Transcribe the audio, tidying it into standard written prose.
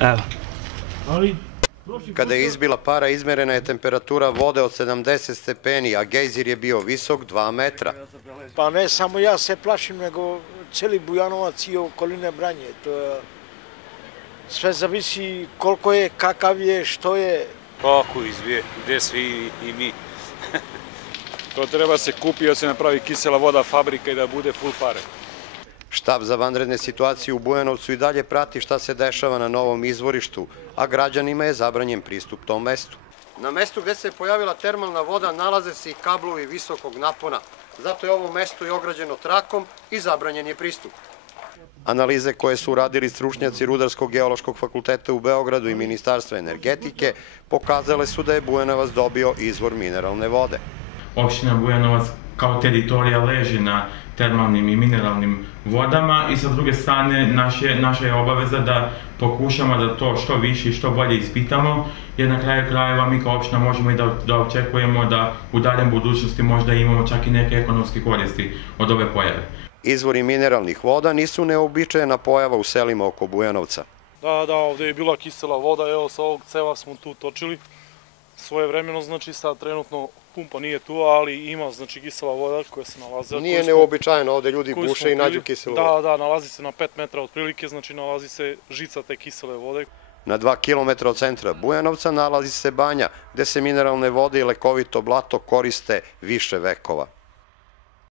Evo. Kada je izbila para, izmerena je temperatura vode od 70 stepeni, a gejzir je bio visok 2 metra. Pa ne samo ja se plašim, nego celi Bujanovac i okoline Branje. Sve zavisi koliko je, kakav je, što je. Kako izbije, gde svi i mi. To treba se kupi da se napravi kisela voda fabrika i da bude full pare. Štab za vanredne situacije u Bujanovcu i dalje prati šta se dešava na novom izvorištu, a građanima je zabranjen pristup tom mestu. Na mestu gde se pojavila termalna voda nalaze se i kablovi visokog napona. Zato je ovo mesto i ograđeno trakom i zabranjen je pristup. Analize koje su uradili stručnjaci Rudarsko-geološkog fakulteta u Beogradu i Ministarstva energetike pokazale su da je Bujanovac dobio izvor mineralne vode. Opština Bujanovac kao teritorija leži na termalnim i mineralnim vodama i sa druge strane naša je obaveza da pokušamo da to što više i što bolje ispitamo, jer na kraju krajeva mi kao opština možemo i da očekujemo da u daljem budućnosti možda imamo čak i neke ekonomske koristi od ove pojave. Izvori mineralnih voda nisu neobičajena pojava u selima oko Bujanovca. Da, ovde je bila kisela voda, evo sa ovog ceva smo tu točili. Svojevremeno, znači sad trenutno pumpa nije tu, ali ima znači kisela voda koja se nalazi. Nije neobičajeno, ovde ljudi buše i nađu kiselu vodu. Da, nalazi se na 5 metra otprilike, znači nalazi se žica te kisele vode. Na 2 kilometra od centra Bujanovca nalazi se banja, gde se mineralne vode i lekovito blato koriste više vekova.